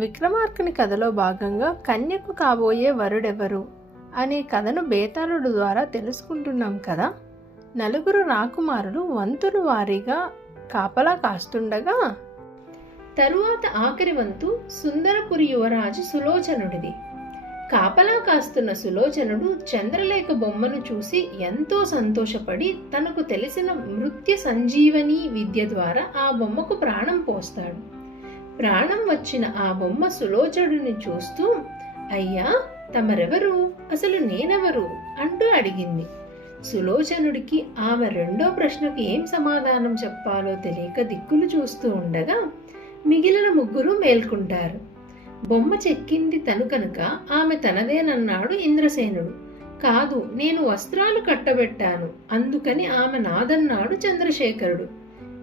విక్రమార్కుని కథలో భాగంగా కన్యకు కాబోయే వరుడెవరు అనే కథను బేతాళుడు ద్వారా తెలుసుకుంటున్నాం కదా. నలుగురు రాకుమారులు వంతుల వారీగా కాపలా కాస్తుండగా తరువాత ఆఖరి వంతు సుందరపురి యువరాజు సులోచనుడిది. కాపలా కాస్తున్న సులోచనుడు చంద్రలేఖ బొమ్మను చూసి ఎంతో సంతోషపడి తనకు తెలిసిన మృత్య సంజీవని విద్య ద్వారా ఆ బొమ్మకు ప్రాణం పోస్తాడు. ప్రాణం వచ్చిన ఆ బొమ్మ సులోచనుడిని చూస్తూ, అయ్యా, తమరెవరు, అసలు నేనెవరు అంటూ అడిగింది. సులోచనుడికి ఆమె రెండో ప్రశ్నకు ఏం సమాధానం చెప్పాలో తెలియక దిక్కులు చూస్తూ ఉండగా మిగిలిన ముగ్గురు మేల్కుంటారు. బొమ్మ చెక్కింది తను కనుక ఆమె తనదేనన్నాడు ఇంద్రసేనుడు. కాదు, నేను వస్త్రాలు కట్టబెట్టాను, అందుకని ఆమె నాదన్నాడు చంద్రశేఖరుడు.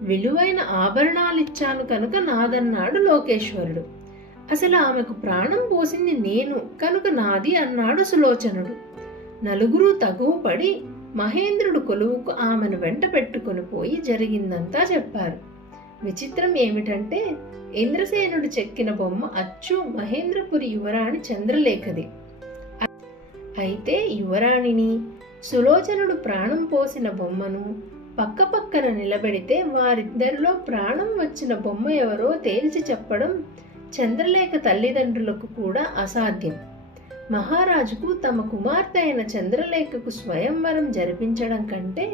విలువైన ఆభరణాలిచ్చాను కనుక నాదన్నాడు లోకేశ్వరుడు. అసలు ఆమెకు ప్రాణం పోసింది నేను కనుక నాది అన్నాడు సులోచనుడు. నలుగురు తగువ పడి మహేంద్రుడు కొలువుకు ఆమెను వెంట పెట్టుకుని పోయి జరిగిందంతా చెప్పారు. విచిత్రం ఏమిటంటే ఇంద్రసేనుడు చెక్కిన బొమ్మ అచ్చు మహేంద్రపురి యువరాణి చంద్రలేఖది. అయితే యువరాణిని, సులోచనుడు ప్రాణం పోసిన బొమ్మను పక్కపక్కన నిలబెడితే వారిద్దరిలో ప్రాణం వచ్చిన బొమ్మ ఎవరో తేల్చి చెప్పడం చంద్రలేఖ తల్లిదండ్రులకు కూడా అసాధ్యం. మహారాజుకు తమ కుమార్తె అయిన చంద్రలేఖకు స్వయంవరం జరిపించడం కంటే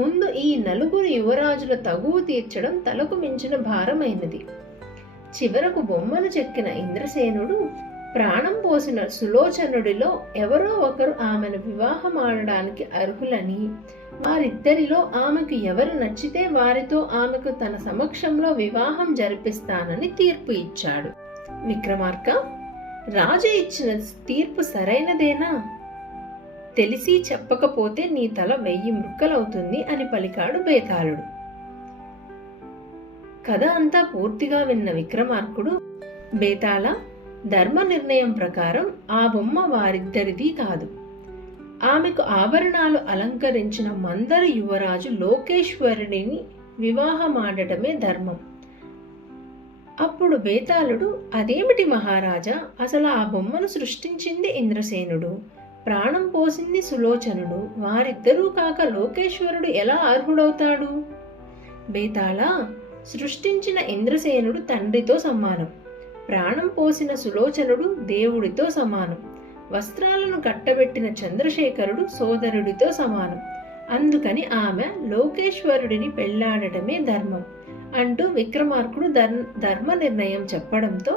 ముందు ఈ నలుగురు యువరాజుల తగువు తీర్చడం తలకు మించిన భారమైనది. చివరకు బొమ్మను చెక్కిన ఇంద్రసేనుడు ప్రాణం పోసిన సులోచనుడిలో ఎవరో ఒకరు ఆమెను వివాహమాడడానికి అర్హులని, వారిద్దరిలో ఆమెకు ఎవరు నచ్చితే వారితో ఆమెకు తన సమక్షంలో వివాహం జరిపిస్తానని తీర్పు ఇచ్చాడు. విక్రమార్క, రాజు ఇచ్చిన తీర్పు సరైనదేనా? తెలిసి చెప్పకపోతే నీ తల 1000 ముక్కలవుతుంది అని పలికాడు బేతాళుడు. కథ అంతా పూర్తిగా విన్న విక్రమార్కుడు, బేతాళ, ధర్మ నిర్ణయం ప్రకారం ఆ బొమ్మ వారిద్దరిది కాదు. ఆమెకు ఆభరణాలు అలంకరించిన మందర యువరాజు లోకేశ్వరుడిని వివాహమాడటమే ధర్మం. అప్పుడు బేతాళుడు, అదేమిటి మహారాజా, అసలు ఆ బొమ్మను సృష్టించింది ఇంద్రసేనుడు, ప్రాణం పోసింది సులోచనుడు, వారిద్దరూ కాక లోకేశ్వరుడు ఎలా అర్హుడవుతాడు? బేతాళ, సృష్టించిన ఇంద్రసేనుడు తండ్రితో సమానం, ప్రాణం పోసిన సులోచనుడు దేవుడితో సమానం, వస్త్రాలను కట్టబెట్టిన చంద్రశేఖరుడు సోదరుడితో సమానం, అందుకని ఆమె లోకేశ్వరుడిని పెళ్లాడటమే ధర్మం అంటూ విక్రమార్కుడు ధర్మ నిర్ణయం చెప్పడంతో